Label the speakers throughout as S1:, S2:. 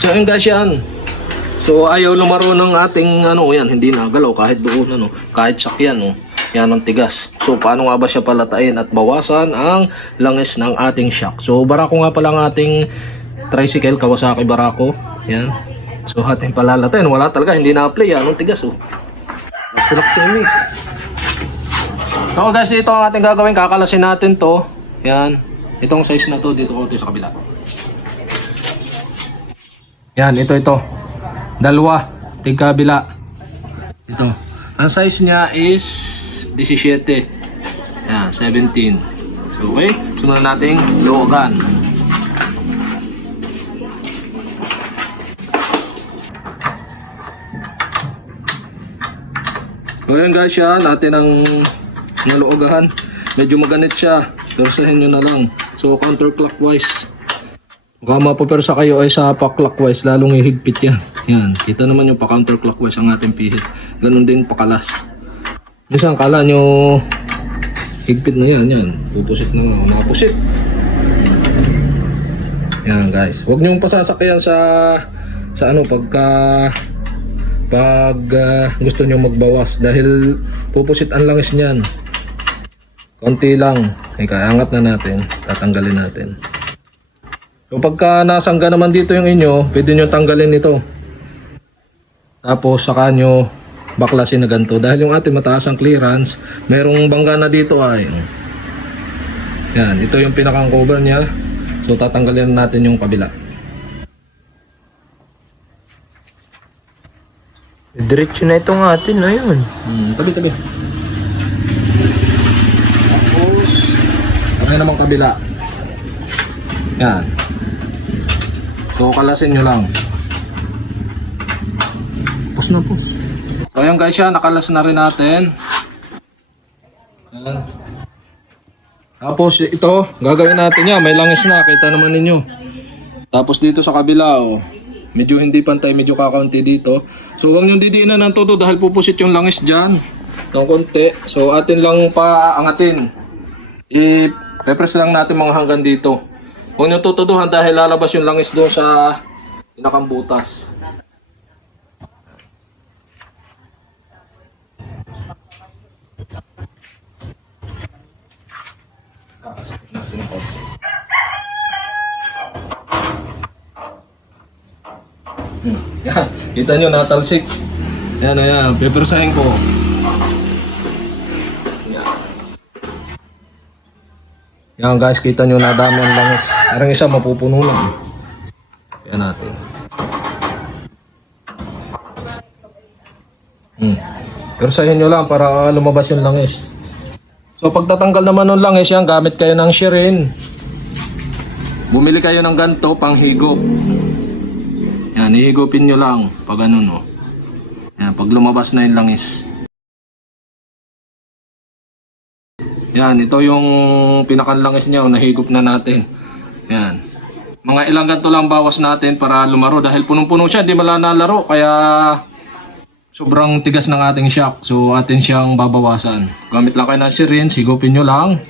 S1: So yun guys yan. So ayaw lumaro ng ating ano yan, hindi nagalaw kahit doon ano, kahit sakyan oh. Yan ang tigas. So paano nga ba siya palatain at bawasan ang langis ng ating shock. So barako nga pala ang ating tricycle Kawasaki Barako. Yan. So ating palalatain. Wala talaga, hindi na-apply. Yan ang tigas oh. Masulak sa imi. So guys, ito ang ating gagawin. Kakalasin natin to. Yan. Itong size na to dito ko sa kabila. Yan, ito ito. Dalawa, tigkabila. Ito. Ang size niya is 17. Yan, 17. So, okay. Sumunod nating loogan. So, yan guys, yan. Natin ang naloogahan. Medyo maganit siya. Persahin nyo na lang. So, counterclockwise. Baka mapapersa kayo ay sa pa-clockwise, lalong ihigpit yan. Yan, kita naman yung pa-counterclockwise ang ating pihit. Ganun din pakalas. Minsan kala nyo higpit na yan, yan. Pupusit na nga, napusit. Yan guys, huwag nyo pasasakyan sa sa ano pagka pag ah, gusto nyo magbawas dahil pupusit ang langis niyan. Konti lang. Ika, angat na natin. Tatanggalin natin. So pagka nasangga naman dito yung inyo, pwede nyo tanggalin ito. Tapos saka nyo baklasin na ganito. Dahil yung ating mataas ang clearance, merong bangga na dito ay. oh. Yan, ito yung pinakang cover niya. So tatanggalin na natin yung kabila.
S2: Diretso na itong atin, ayun.
S1: Hmm, tabi tabi. Tapos, ano naman kabila. Yan. So, kalasin nyo lang. Pus na pus. So, ayan guys yan. Nakalas na rin natin. Yan. Tapos, ito. Gagawin natin yan. May langis na. Kita naman ninyo. Tapos dito sa kabila, oh. Medyo hindi pantay, medyo kakaunti dito. So, huwag nyo didiinan ng todo dahil pupusit yung langis dyan. Ng konti. So, atin lang paangatin. I-pepress lang natin mga hanggang dito. Huwag nyo tutuduhan dahil lalabas yung langis doon sa pinakang butas. Hmm. Yan. Kita nyo, natalsik. Yan, yan. Pepersahin ko. Yan. Yan guys, kita nyo na dami ang langis. Parang isa mapupuno na. Yan natin. Hmm. Persahin nyo lang para lumabas yung langis. So pagtatanggal naman ng langis, yan gamit kayo ng shirin. Bumili kayo ng ganto pang higop. Yan, ihigupin nyo lang pag ano no. Yan, pag lumabas na yung langis. Yan, ito yung pinakanlangis niya, nahigop na natin. Yan. Mga ilang ganito lang bawas natin para lumaro dahil punong-puno siya, hindi mala nalaro kaya sobrang tigas ng ating shock. So atin siyang babawasan. Gamit lang kayo ng syringe, higupin nyo lang.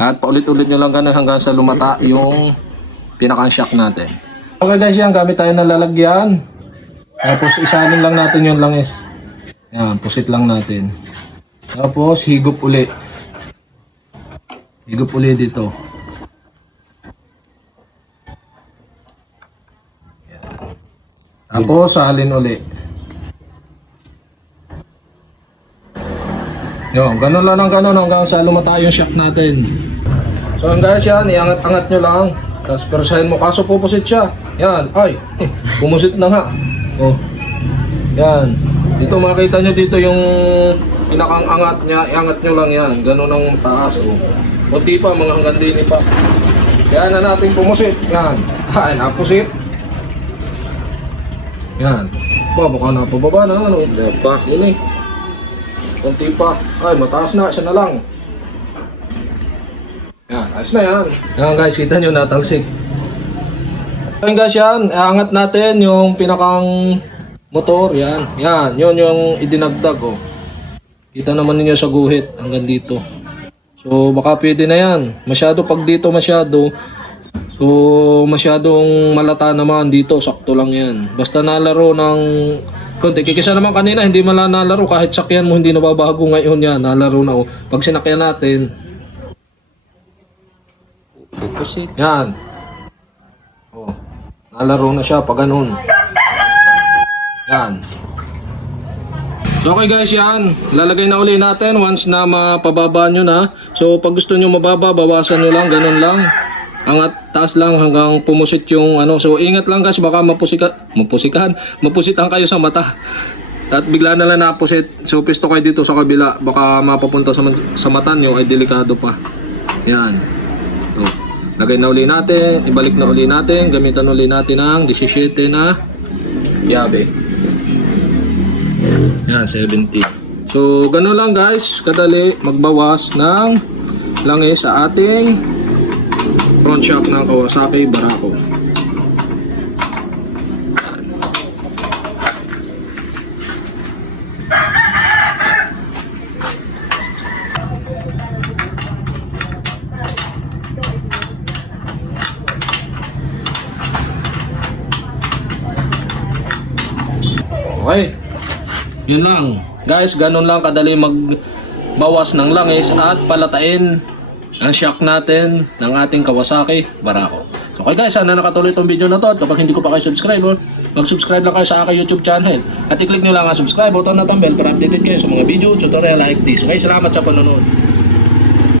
S1: At paulit-ulit nyo lang ganun hanggang sa lumata yung pinaka-shock natin. Okay guys, yan gamit tayo ng lalagyan. Tapos isalin lang natin yung langis. Yan, pusit lang natin. Tapos higup uli. Higup uli dito. Tapos salin uli. Yun, ganun lang ng ganun hanggang sa lumata yung shock natin. So guys yan, iangat-angat nyo lang. Tapos persahin mo, kaso pupusit siya. Yan, ay, pumusit na nga. Oh. Yan. Dito makita nyo dito yung pinakang niya, iangat nyo lang yan. Ganun ang taas. Oh. Kunti pa, mga hanggang dini pa. Yan na natin pumusit. Yan. Ay, napusit. Yan. Ba, baka napababa na. Ano? Ba, yun eh. Kunti pa. Ay, mataas na. Isa na lang. Yan, ayos na yan. Yan guys, kita nyo natalsik. Yan guys yan, angat natin yung pinakang motor. Yan, yan. Yun yung idinagdag oh. Kita naman ninyo sa guhit hanggang dito. So baka pwede na yan. Masyado pag dito masyado, So, masyadong malata naman dito. Sakto lang yan. Basta nalaro ng konti. Kikisa naman kanina, hindi mala nalaro. Kahit sakyan mo, hindi nababago ngayon yan. Nalaro na. Oh. Pag sinakyan natin,
S2: Opposite.
S1: yan. Oh, nalaro na siya pag ganun. Yan. So okay guys, yan. Lalagay na uli natin once na mapababa nyo na. So pag gusto nyo mababa, bawasan nyo lang, ganun lang. Angat taas lang hanggang pumusit yung ano. So ingat lang guys, baka mapusika, mapusikan, mapusitan kayo sa mata. At bigla na lang napusit. So pisto kayo dito sa kabila, baka mapapunta sa, sa mata nyo ay delikado pa. Yan. So, lagay na uli natin, ibalik na uli natin, gamitan uli natin ang 17 na yabe. Yan, 70. So, ganun lang guys, kadali magbawas ng langis sa ating front shock ng Kawasaki Barako. Okay. Yun lang. Guys, ganun lang kadali magbawas ng langis at palatain ang shock natin ng ating Kawasaki Barako. So, okay guys, sana nakatuloy itong video na to at kapag hindi ko pa kayo subscriber, mag-subscribe lang kayo sa aking YouTube channel at i-click nyo lang ang subscribe button na bell para updated kayo sa mga video tutorial like this. Okay, salamat sa panonood.